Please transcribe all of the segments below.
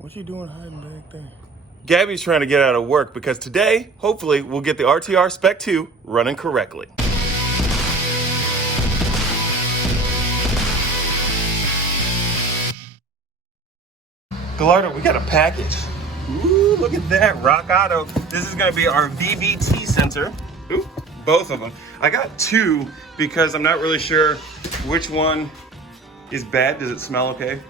What you doing hiding back there? Gabby's trying to get out of work because today, hopefully, we'll get the RTR Spec 2 running correctly. Gallardo, we got a package. Ooh, look at that, Rock Auto. This is gonna be our VVT sensor. Ooh, both of them. I got two because I'm not really sure which one is bad. Does it smell okay?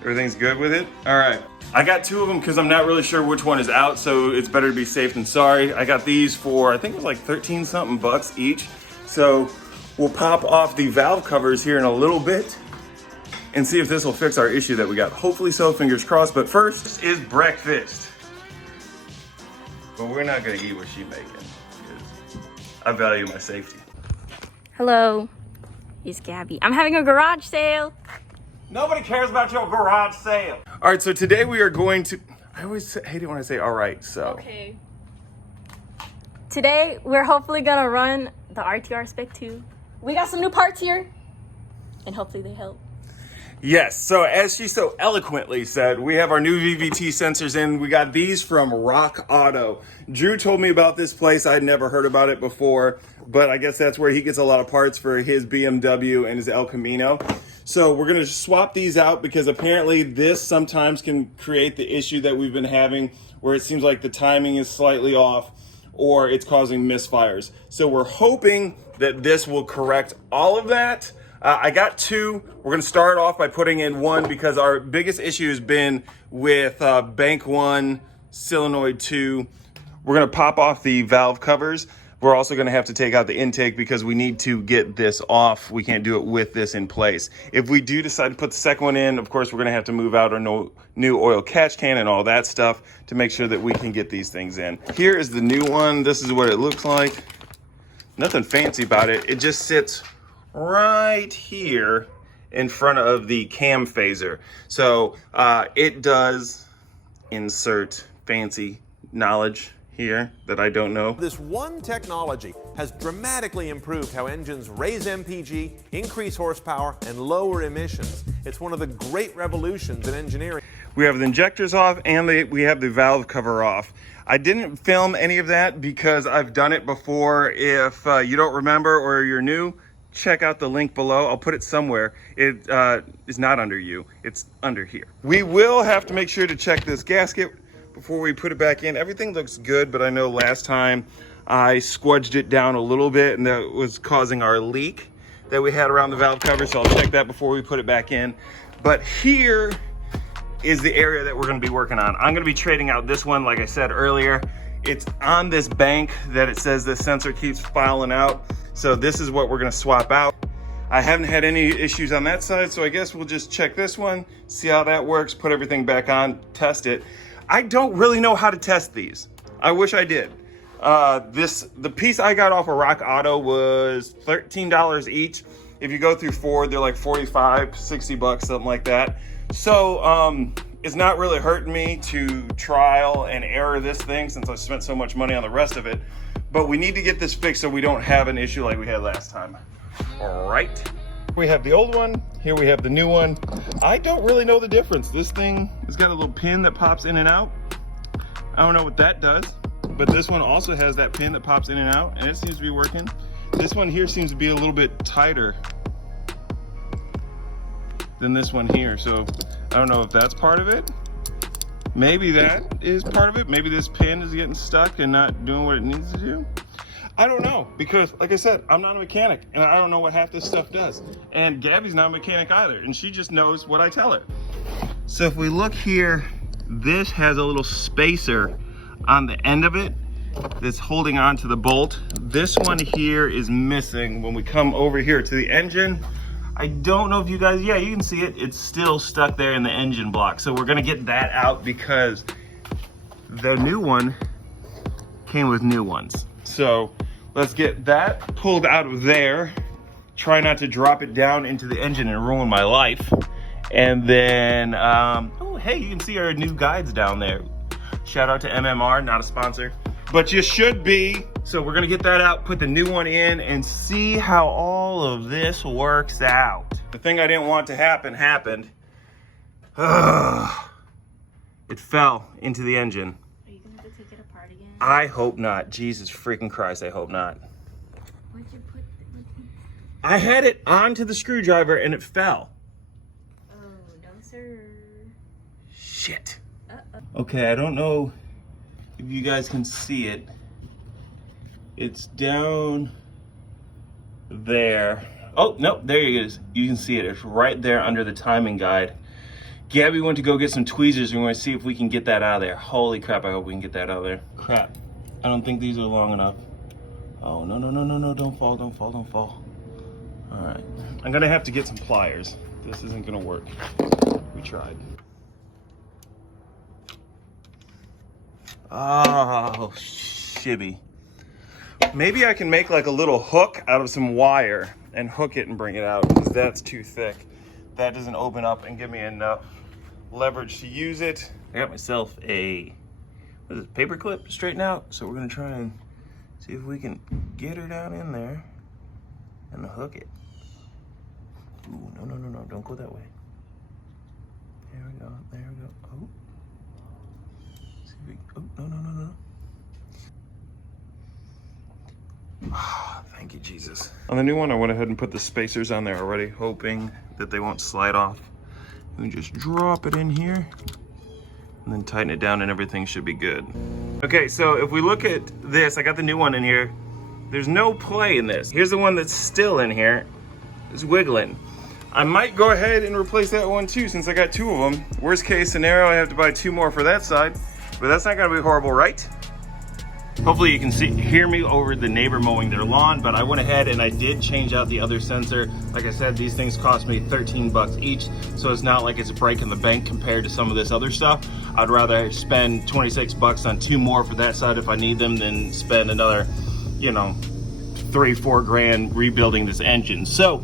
Everything's good with it? All right. I got two of them because I'm not really sure which one is out, so it's better to be safe than sorry. I got these for, I think it was like 13 something bucks each. So we'll pop off the valve covers here in a little bit and see if this will fix our issue that we got. Hopefully so, fingers crossed. But first is breakfast. But we're not gonna eat what she's making because I value my safety. Hello, it's Gabby. I'm having a garage sale. Nobody cares about your garage sale. All right, so today we are going to, I always hate it when I say all right, so. Okay. Today, we're hopefully gonna run the RTR Spec 2. We got some new parts here, and hopefully they help. Yes, so as she so eloquently said, we have our new VVT sensors in. We got these from Rock Auto. Drew told me about this place. I'd never heard about it before, but I guess that's where he gets a lot of parts for his BMW and his El Camino. So we're gonna swap these out because apparently this sometimes can create the issue that we've been having where it seems like the timing is slightly off or it's causing misfires. So we're hoping that this will correct all of that. I got two. We're gonna start off by putting in one because our biggest issue has been with bank 1, solenoid 2. We're gonna pop off the valve covers. We're also gonna have to take out the intake because we need to get this off. We can't do it with this in place. If we do decide to put the second one in, of course, we're gonna have to move out our new oil catch can and all that stuff to make sure that we can get these things in. Here is the new one. This is what it looks like. Nothing fancy about it. It just sits right here in front of the cam phaser. So it does insert fancy knowledge here that I don't know. This one technology has dramatically improved how engines raise MPG, increase horsepower, and lower emissions. It's one of the great revolutions in engineering. We have the injectors off and we have the valve cover off. I didn't film any of that because I've done it before. If you don't remember or you're new, check out the link below. I'll put it somewhere. It is not under you, it's under here. We will have to make sure to check this gasket before we put it back in. Everything looks good, but I know last time I squudged it down a little bit and that was causing our leak that we had around the valve cover, so I'll check that before we put it back in. But here is the area that we're gonna be working on. I'm gonna be trading out this one, like I said earlier. It's on this bank that it says the sensor keeps filing out. So this is what we're gonna swap out. I haven't had any issues on that side, so I guess we'll just check this one, see how that works, put everything back on, test it. I don't really know how to test these. I wish I did. The piece I got off of Rock Auto was $13 each. If you go through Ford, they're like 45, 60 bucks, something like that. So it's not really hurting me to trial and error this thing since I spent so much money on the rest of it. But we need to get this fixed so we don't have an issue like we had last time. All right. We have the old one, here we have the new one. I don't really know the difference. This thing has got a little pin that pops in and out. I don't know what that does, but this one also has that pin that pops in and out and it seems to be working. This one here seems to be a little bit tighter than this one here. So I don't know if that's part of it. Maybe that is part of it. Maybe this pin is getting stuck and not doing what it needs to do. I don't know, because like I said, I'm not a mechanic and I don't know what half this stuff does. And Gabby's not a mechanic either, and she just knows what I tell her. So if we look here, this has a little spacer on the end of it that's holding on to the bolt. This one here is missing. When we come over here to the engine, I don't know if you guys, yeah, you can see it. It's still stuck there in the engine block. So we're gonna get that out because the new one came with new ones. So let's get that pulled out of there. Try not to drop it down into the engine and ruin my life. And then, oh, hey, you can see our new guides down there. Shout out to MMR, not a sponsor, but you should be. So we're gonna get that out, put the new one in, and see how all of this works out. The thing I didn't want to happen happened. It fell into the engine. Are you gonna have to take it apart again? I hope not. Jesus freaking Christ, I hope not. Why'd you put I had it onto the screwdriver and it fell. Oh, no, sir. Shit. Uh-oh. Okay, I don't know if you guys can see it. It's down there. Oh, no, there it is. You can see it. It's right there under the timing guide. Gabby went to go get some tweezers and we're going to see if we can get that out of there. Holy crap, I hope we can get that out of there. Crap. I don't think these are long enough. Oh, no, no, no, no, no. Don't fall, don't fall, don't fall. All right. I'm going to have to get some pliers. This isn't going to work. We tried. Oh, shibby. Maybe I can make like a little hook out of some wire and hook it and bring it out, because that's too thick. That doesn't open up and give me enough leverage to use it. I got myself a, what is it, paper clip to straighten out. So we're gonna try and see if we can get her down in there and hook it. Ooh, no, no, no, no, don't go that way. There we go, there we go. Oh. See if we, oh, no, no, no, no. Thank you, Jesus. On the new one, I went ahead and put the spacers on there already, hoping that they won't slide off. We just drop it in here and then tighten it down and everything should be good. Okay, so if we look at this, I got the new one in here. There's no play in this. Here's the one that's still in here. It's wiggling. I might go ahead and replace that one too, since I got two of them. Worst case scenario, I have to buy two more for that side, but that's not gonna be horrible, right? Hopefully you can hear me over the neighbor mowing their lawn, but I went ahead and I did change out the other sensor. Like I said, these things cost me 13 bucks each, so it's not like it's a break in the bank compared to some of this other stuff. I'd rather spend 26 bucks on two more for that side if I need them than spend another, you know, 3-4 grand rebuilding this engine. So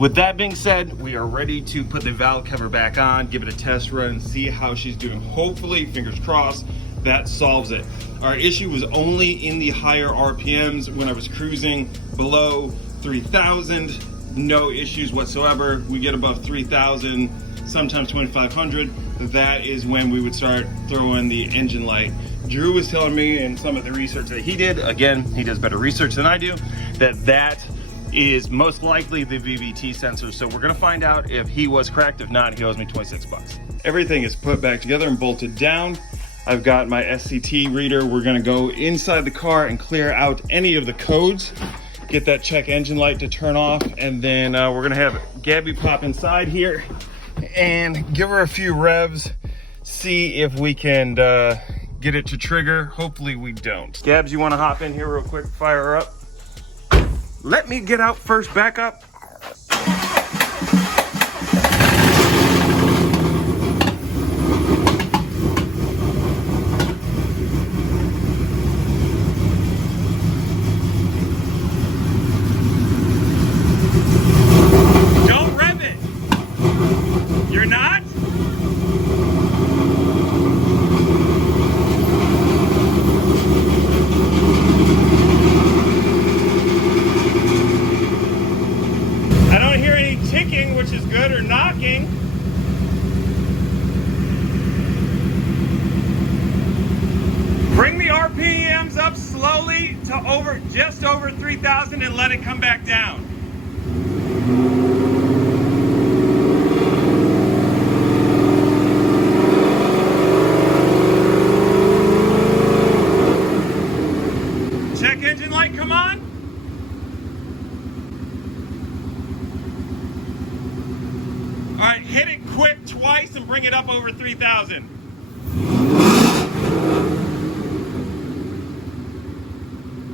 with that being said, we are ready to put the valve cover back on, give it a test run, and see how she's doing. Hopefully, fingers crossed, that solves it. Our issue was only in the higher RPMs. When I was cruising below 3,000, no issues whatsoever. We get above 3,000, sometimes 2,500. That is when we would start throwing the engine light. Drew was telling me in some of the research that he did, again, he does better research than I do, that is most likely the VVT sensor. So we're gonna find out if he was correct. If not, he owes me 26 bucks. Everything is put back together and bolted down. I've got my SCT reader. We're gonna go inside the car and clear out any of the codes, get that check engine light to turn off, and then we're gonna have Gabby pop inside here and give her a few revs, see if we can get it to trigger. Hopefully we don't. Gabs, you wanna hop in here real quick, fire her up? Let me get out first, back up. Don't rev it. You're not? I don't hear any ticking, which is good, or knocking. Bring the RPMs up slowly to just over 3,000 and let it come back down. Check engine light, come on. All right, hit it quick twice and bring it up over 3,000.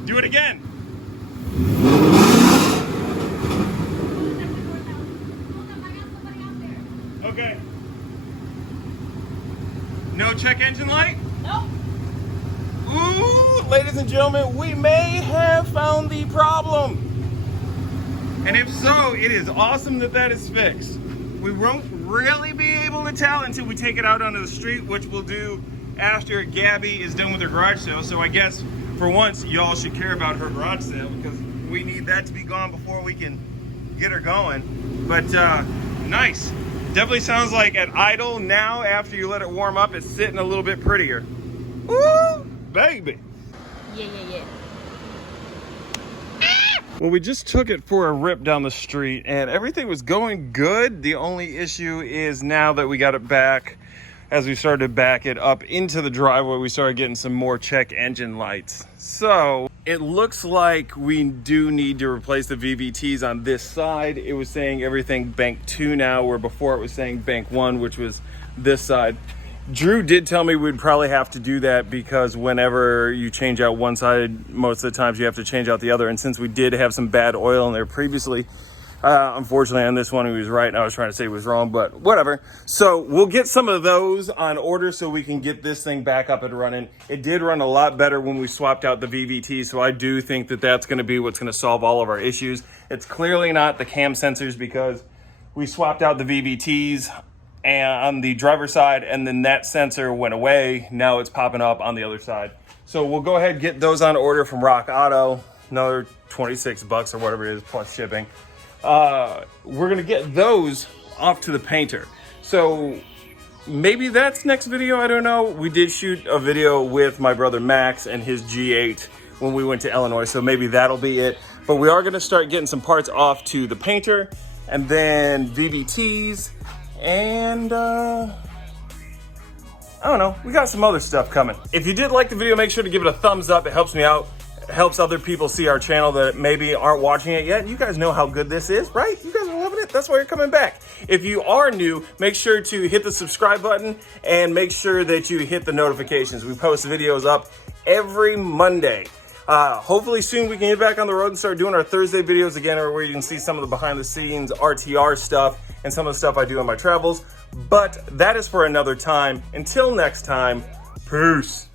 Do it again. Okay. No check engine light? Nope. Ooh, ladies and gentlemen, we may have found the problem. And if so, it is awesome that that is fixed. We won't really be able to tell until we take it out onto the street, which we'll do after Gabby is done with her garage sale. So I guess for once, y'all should care about her garage sale, because we need that to be gone before we can get her going. But nice. Definitely sounds like at idle now, after you let it warm up, it's sitting a little bit prettier. Woo, baby. Yeah. Well, we just took it for a rip down the street and everything was going good. The only issue is now that we got it back, as we started to back it up into the driveway, we started getting some more check engine lights. So it looks like we do need to replace the VVTs on this side. It was saying everything bank 2 now, where before it was saying bank 1, which was this side. Drew did tell me we'd probably have to do that because whenever you change out one side, most of the times you have to change out the other. And since we did have some bad oil in there previously, unfortunately on this one he was right and I was trying to say he was wrong, but whatever. So we'll get some of those on order so we can get this thing back up and running. It did run a lot better when we swapped out the VVT, so I do think that that's going to be what's going to solve all of our issues. It's clearly not the cam sensors because we swapped out the VVTs and on the driver's side, and then that sensor went away. Now it's popping up on the other side. So we'll go ahead and get those on order from Rock Auto. Another 26 bucks or whatever it is plus shipping. We're gonna get those off to the painter. So maybe that's next video, I don't know. We did shoot a video with my brother Max and his G8 when we went to Illinois, so maybe that'll be it. But we are gonna start getting some parts off to the painter and then VVTs. And I don't know, we got some other stuff coming. If you did like the video, make sure to give it a thumbs up. It helps me out. It helps other people see our channel that maybe aren't watching it yet. You guys know how good this is, right? You guys are loving it. That's why you're coming back. If you are new, make sure to hit the subscribe button and make sure that you hit the notifications. We post videos up every Monday. Hopefully soon we can get back on the road and start doing our Thursday videos again, where you can see some of the behind the scenes RTR stuff and some of the stuff I do on my travels. But that is for another time. Until next time, peace.